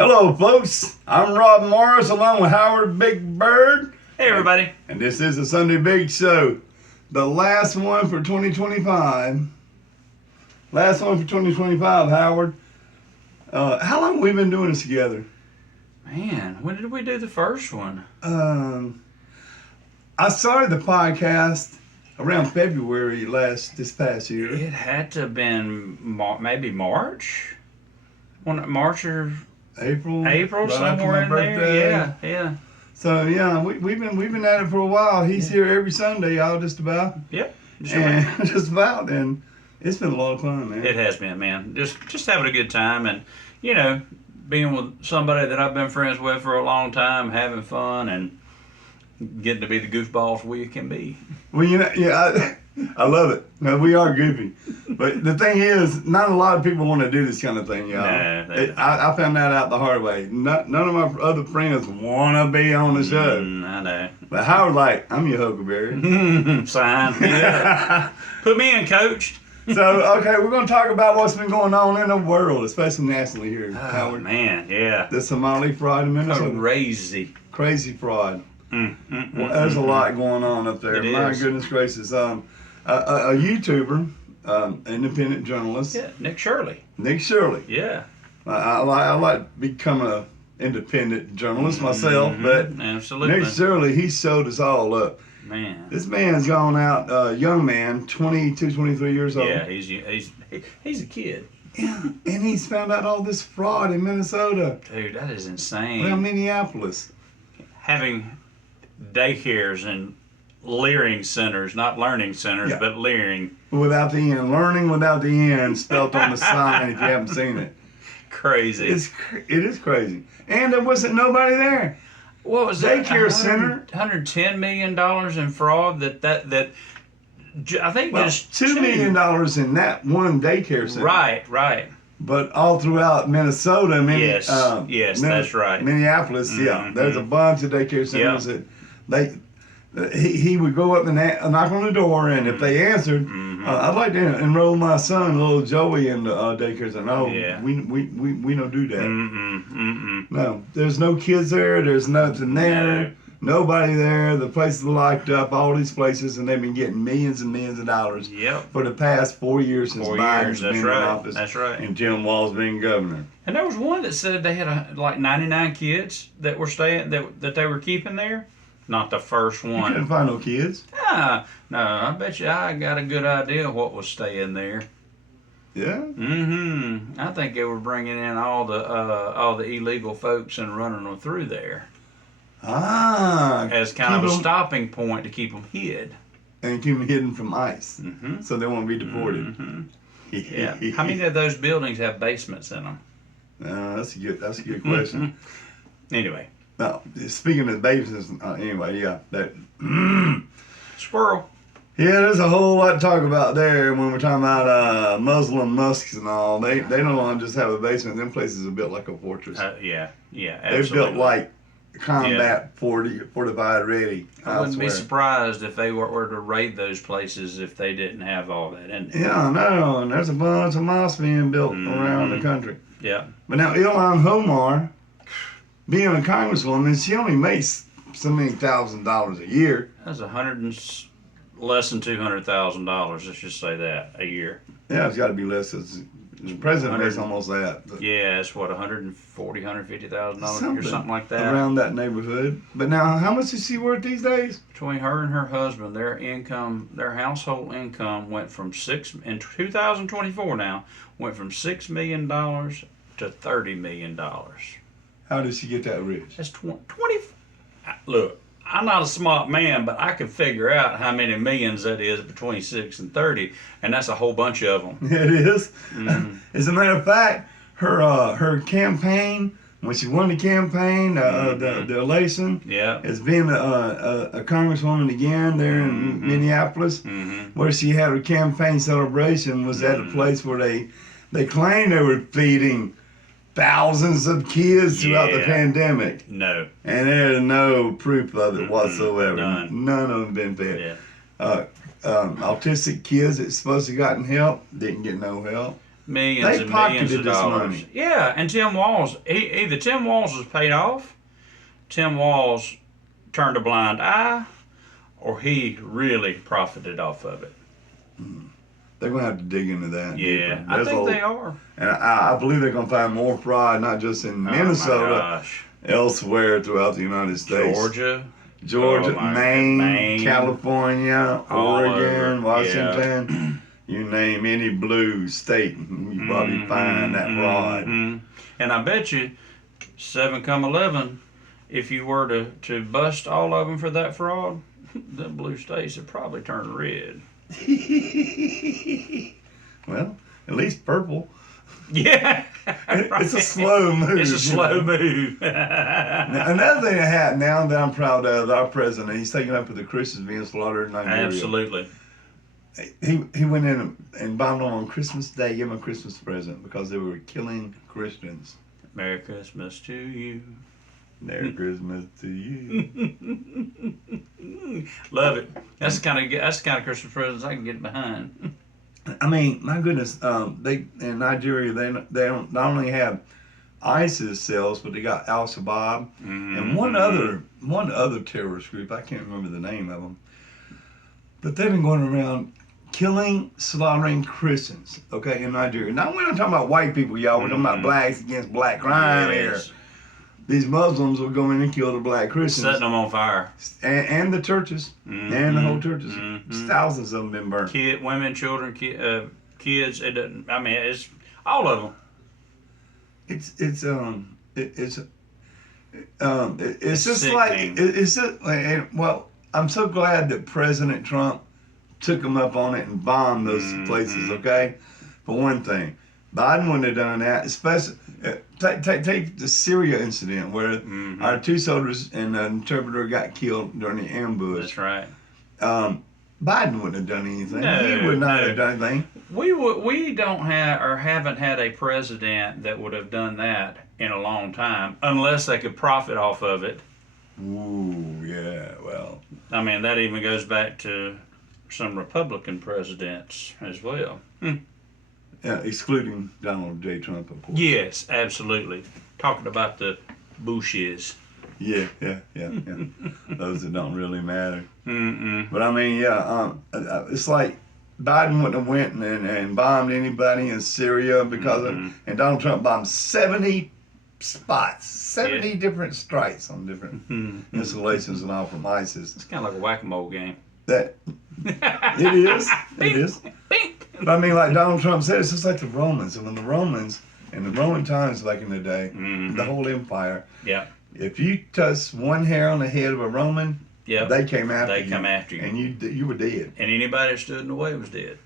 Hello, folks. I'm Rob Morris along with Howard Big Bird. Hey, everybody. And this is the Sunday Big Show. The last one for 2025. Last one for 2025, Howard. How long have we been doing this together? Man, when did we do the first one? I started the podcast around February this past year. It had to have been maybe March? March or April, right somewhere in there. Yeah. So yeah, we've been at it for a while. He's here every Sunday, y'all, just about. Yep. Just about, and it's been a lot of fun, man. It has been, man. Just having a good time, and being with somebody that I've been friends with for a long time, having fun, and getting to be the goofballs we can be. Well, I love it. No, we are goofy, but the thing is, not a lot of people want to do this kind of thing, y'all. No, I found that out the hard way. None of my other friends want to be on the show. I know. But Howard, I'm your huckleberry. Sign. Yeah. Put me in, coach. So, okay, we're going to talk about what's been going on in the world, especially nationally here, Howard. Man, yeah. The Somali fraud in Minnesota. Crazy fraud. There's a lot going on up there. My goodness gracious. A YouTuber, independent journalist. Yeah, Nick Shirley. Yeah. I like to become an independent journalist myself, but absolutely. Nick Shirley, he showed us all up. Man. This man's gone out, young man, 22, 23 years old. Yeah, he's a kid. Yeah, and he's found out all this fraud in Minnesota. Dude, that is insane. Well, Minneapolis. Having daycares and learning centers, not learning centers, but learning. Without the end. Learning without the end spelled on the sign if you haven't seen it. Crazy. It is crazy. And there wasn't nobody there. What was daycare center? $110 million in fraud that I think just $2 million in that one daycare center. Right. But all throughout Minnesota, yes, that's right. Minneapolis, there's a bunch of daycare centers that he would go up and knock on the door, and if they answered, I'd like to enroll my son, little Joey, in the daycare center. No, we don't do that. No, there's no kids there. There's nothing there. Nobody there. The place is locked up. All these places, and they've been getting millions and millions of dollars for the past 4 years since Biden's been in office. That's right. And Jim Walz's been governor. And there was one that said they had like 99 kids that were staying that they were keeping there. Not the first one. You couldn't find no kids. No, I bet you I got a good idea what was staying there. Yeah. I think they were bringing in all the illegal folks and running them through there. As kind of a stopping point to keep them hid. And keep them hidden from ICE, so they won't be deported. Yeah. How many of those buildings have basements in them? That's a good question. Anyway. Now, speaking of basements, that squirrel. Yeah, there's a whole lot to talk about there when we're talking about Muslim mosques and all. They don't want to just have a basement. Them places are built like a fortress. Yeah, absolutely. They're built like combat fortified ready. I wouldn't be surprised if they were to raid those places if they didn't have all that in there. Yeah, I know. And there's a bunch of mosques being built around the country. Yeah. But now Ilhan Omar, being a congresswoman, she only makes so many $1,000s a year. That's less than $200,000. Let's just say that a year. Yeah, it's got to be less. The president makes almost that. Yeah, it's what, $140,000, $150,000 a year, something like that. Around that neighborhood. But now, how much is she worth these days? Between her and her husband, their household income went from in 2024 now, went from $6 million to $30 million. How did she get that rich? That's 20. Look, I'm not a smart man, but I can figure out how many millions that is between 6 and 30, and that's a whole bunch of them. It is. As a matter of fact, her campaign, when she won the campaign, the election, as being a congresswoman again there in Minneapolis, where she had her campaign celebration was at a place where they claimed they were feeding thousands of kids throughout the pandemic. No. And there's no proof of it whatsoever. None of them been fed. Autistic kids that supposed to gotten help didn't get no help. millions They and millions of pocketed this dollars. money. Yeah, and Tim Walz, either Tim Walz was paid off, Tim Walz turned a blind eye, or he really profited off of it. They're going to have to dig into that. Yeah, deeper. I think they are. And I believe they're going to find more fraud, not just in Minnesota, Oh my gosh. elsewhere throughout the United States. Georgia, Maine, California, all Oregon, over. Washington. You name any blue state, you probably find that fraud. And I bet you 7-11, if you were to bust all of them for that fraud, the blue states would probably turn red. Well, at least purple. Yeah. It's a slow move. It's a slow move. Now, another thing that happened now that I'm proud of, our president, he's taking up with the Christians being slaughtered in Nigeria. Absolutely. He went in and bombed them on Christmas Day, gave them a Christmas present because they were killing Christians. Merry Christmas to you. Merry Christmas to you. Love it. That's the kind of Christmas presents I can get behind. I mean, my goodness, they in Nigeria they don't not only have ISIS cells, but they got Al Shabaab and one other terrorist group. I can't remember the name of them, but they've been going around killing, slaughtering Christians. Okay, in Nigeria. Now we're not talking about white people, y'all. We're talking about blacks against black crime here. These Muslims will go in and kill the black Christians, setting them on fire, and the churches, and the whole churches. Thousands of them been burned. Women, children, kids. It doesn't. I mean, it's all of them. It's just sickening. Well, I'm so glad that President Trump took him up on it and bombed those places. Okay, for one thing, Biden wouldn't have done that. Especially take the Syria incident where our 2 soldiers and an interpreter got killed during the ambush. That's right. Biden wouldn't have done anything. No, he would not have done anything. We don't have or haven't had a president that would have done that in a long time, unless they could profit off of it. Ooh, yeah. Well, I mean, that even goes back to some Republican presidents as well. Excluding Donald J. Trump, of course. Yes, absolutely. Talking about the Bushes. Yeah. Those that don't really matter. Mm-mm. But I mean, it's like Biden wouldn't have went and bombed anybody in Syria because and Donald Trump bombed 70 spots, 70 different strikes on different installations and all from ISIS. It's kind of like a whack-a-mole game. It is. But I mean, like Donald Trump said, it's just like the Romans. And when the Romans, in the Roman times back in the day, the whole empire, if you touched one hair on the head of a Roman, they came after you. They come after you. And you were dead. And anybody that stood in the way was dead.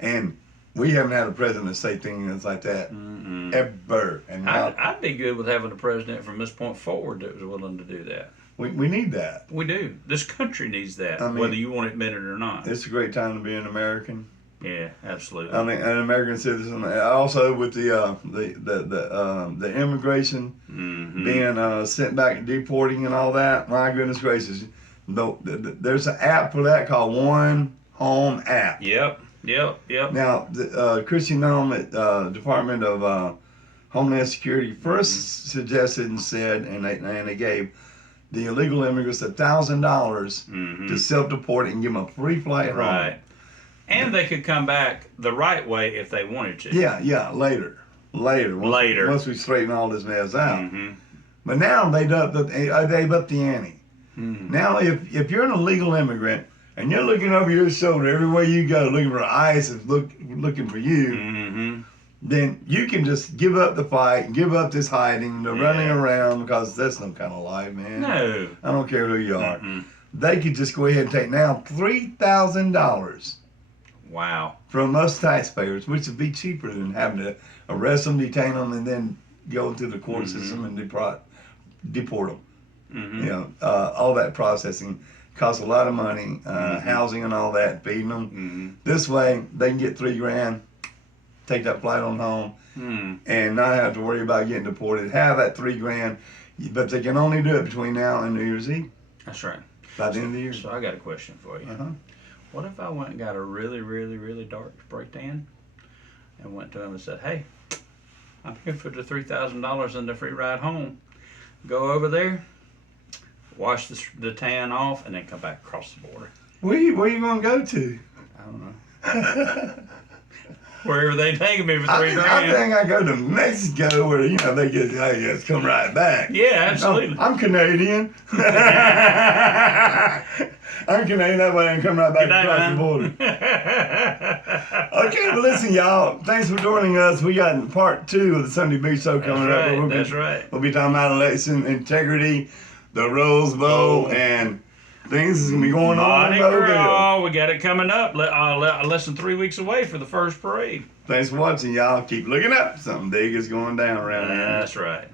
And we haven't had a president say things like that ever. And now, I'd be good with having a president from this point forward that was willing to do that. We need that. We do. This country needs that, whether you want to admit it or not. It's a great time to be an American. Yeah, absolutely. I mean, an American citizen. Also, with the immigration being sent back and deporting and all that. My goodness gracious, there's an app for that called One Home app. Yep. Now, Christian Nome at Department of Homeland Security first suggested and said, and they gave the illegal immigrants $1,000 to self-deport and give them a free flight home. Right. And they could come back the right way if they wanted to. Yeah, later. Once we straighten all this mess out. But now they've upped the ante. Now, if you're an illegal immigrant and you're looking over your shoulder everywhere you go, looking for ISIS, looking for you, then you can just give up the fight and give up this hiding, the running around, because that's no kind of life, man. No. I don't care who you are. They could just go ahead and take now $3,000. Wow. From us taxpayers, which would be cheaper than having to arrest them, detain them, and then go through the court system and deport them. All that processing costs a lot of money, housing and all that, feeding them. This way, they can get $3,000, take that flight on home, and not have to worry about getting deported. Have that $3,000, but they can only do it between now and New Year's Eve. That's right. By the end of the year. So I got a question for you. What if I went and got a really, really, really dark spray tan and went to him and said, "Hey, I'm here for the $3,000 and the free ride home. Go over there, wash the tan off, and then come back across the border." Where you going to go to? I don't know. Wherever they taking me for $3 grand. I think I go to Mexico where, they get, hey, let's come right back. Yeah, absolutely. I'm Canadian. I'm Canadian, that way I can come right back across the border. Okay, but listen, y'all. Thanks for joining us. We got part 2 of the Sunday Beach Show coming up. That's right. We'll be talking about election integrity, the Rose Bowl, and things is going to be going on in Mobile. We got it coming up. Less than 3 weeks away for the first parade. Thanks for watching, y'all. Keep looking up. Something big is going down around here. That's right.